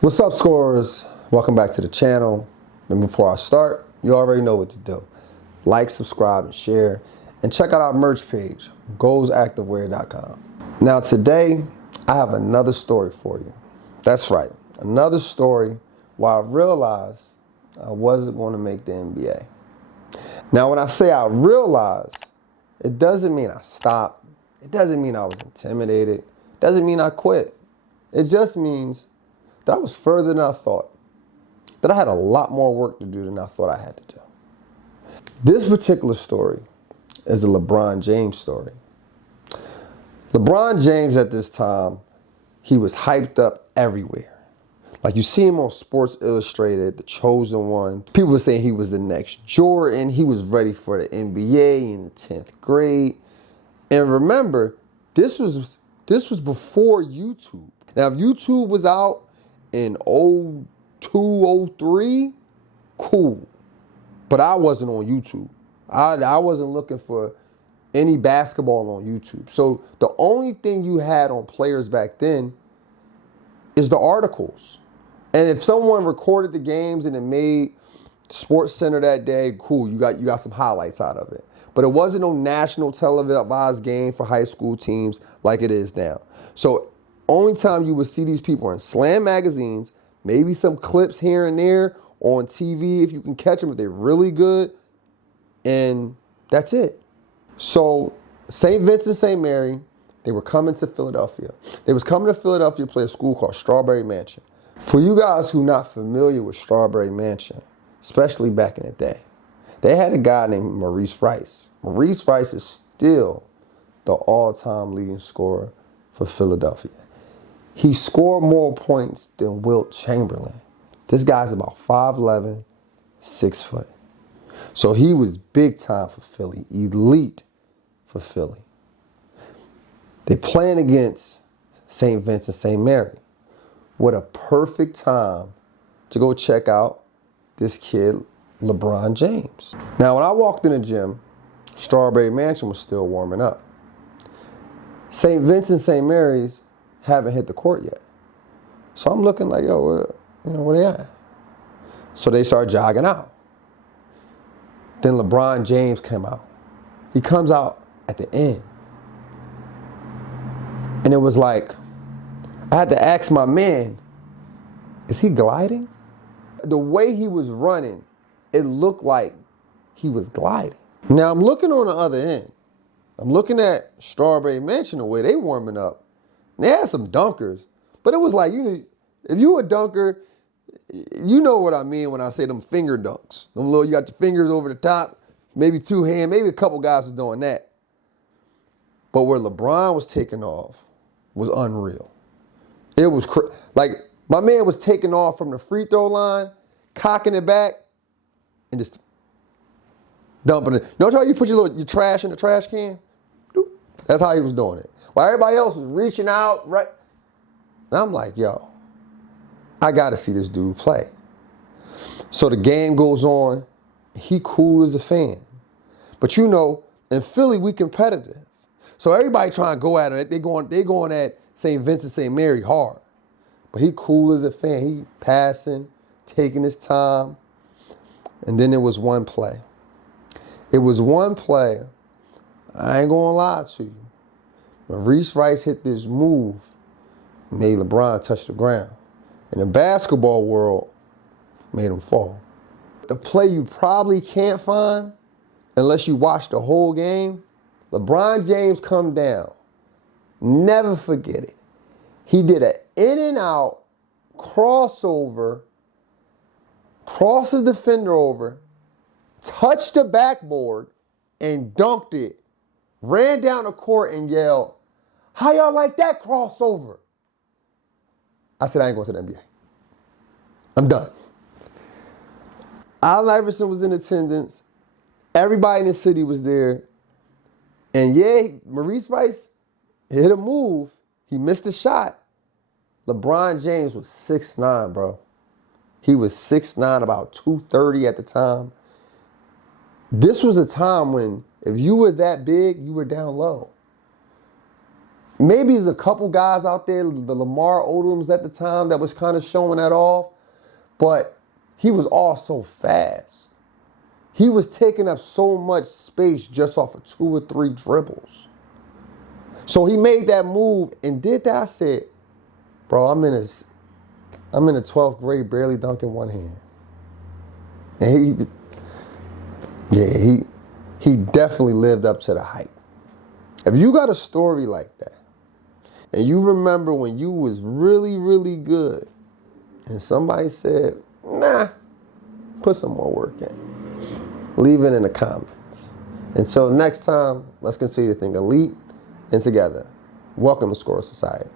What's up, scorers? Welcome back to the channel. And before I start, you already know what to do. Like, subscribe, and share. And check out our merch page, goalsactivewear.com. Now today, I have another story for you. That's right, another story where I realized I wasn't going to make the NBA. Now when I say I realized, it doesn't mean I stopped. It doesn't mean I was intimidated. It doesn't mean I quit. It just means that I was further than I thought, that I had a lot more work to do than I thought I had to do. This particular story is a LeBron James story. LeBron James at this time, he was hyped up everywhere. Like you see him on Sports Illustrated, The Chosen One. People were saying he was the next Jordan. He was ready for the NBA in the 10th grade. And remember, this was before YouTube. Now, if YouTube was out in 02, 03, cool. But I wasn't on YouTube. I wasn't looking for any basketball on YouTube. So the only thing you had on players back then is the articles. And if someone recorded the games and it made Sports Center that day, cool, you got some highlights out of it. But it wasn't no national televised game for high school teams like it is now. So only time you would see these people in slam magazines, maybe some clips here and there on TV if you can catch them if they're really good, and that's it. So St. Vincent, St. Mary, they were coming to Philadelphia. They was coming to Philadelphia to play a school called Strawberry Mansion. For you guys who are not familiar with Strawberry Mansion, especially back in the day, they had a guy named Maurice Rice. Maurice Rice is still the all-time leading scorer for Philadelphia. He scored more points than Wilt Chamberlain. This guy's about 5'11", 6 foot. So he was big time for Philly, elite for Philly. They're playing against St. Vincent, St. Mary. What a perfect time to go check out this kid, LeBron James. Now, when I walked in the gym, Strawberry Mansion was still warming up. St. Vincent, St. Mary's haven't hit the court yet. So I'm looking like, yo, where they at? So they start jogging out. Then LeBron James came out. He comes out at the end. And it was like, I had to ask my man, is he gliding? The way he was running, it looked like he was gliding. Now I'm looking on the other end. I'm looking at Strawberry Mansion, the way they warming up. They had some dunkers, but it was like, if you a dunker, you know what I mean when I say them finger dunks. Them little, you got your fingers over the top, maybe two hand, maybe a couple guys was doing that. But where LeBron was taking off was unreal. It was like my man was taking off from the free throw line, cocking it back, and just dumping it. Don't how you put your trash in the trash can? That's how he was doing it. While everybody else was reaching out, right? And I'm like, yo, I got to see this dude play. So the game goes on. He cool as a fan. But in Philly, we competitive. So everybody trying to go at it. They going at St. Vincent, St. Mary hard. But he cool as a fan. He passing, taking his time. And then there was one play. It was one play. I ain't gonna lie to you. Maurice Rice hit this move, made LeBron touch the ground. In the basketball world, made him fall. The play you probably can't find, unless you watch the whole game, LeBron James come down. Never forget it. He did an in and out crossover, crosses the defender over, touched the backboard, and dunked it. Ran down the court and yelled, "How y'all like that crossover?" I said, I ain't going to the NBA. I'm done. Allen Iverson was in attendance. Everybody in the city was there. And yeah, Maurice Rice hit a move. He missed a shot. LeBron James was 6'9", bro. He was 6'9", about 230 at the time. This was a time when if you were that big, you were down low. maybe there's a couple guys out there, the Lamar Odoms at the time, that was kind of showing that off. But he was also fast. He was taking up so much space just off of 2 or 3 dribbles. So he made that move and did that. I said, bro, I'm in the 12th grade, barely dunking one hand. And he definitely lived up to the hype. If you got a story like that, and you remember when you was really, really good, and somebody said, nah, put some more work in, leave it in the comments. And so next time, let's continue to think elite and together. Welcome to Score Society.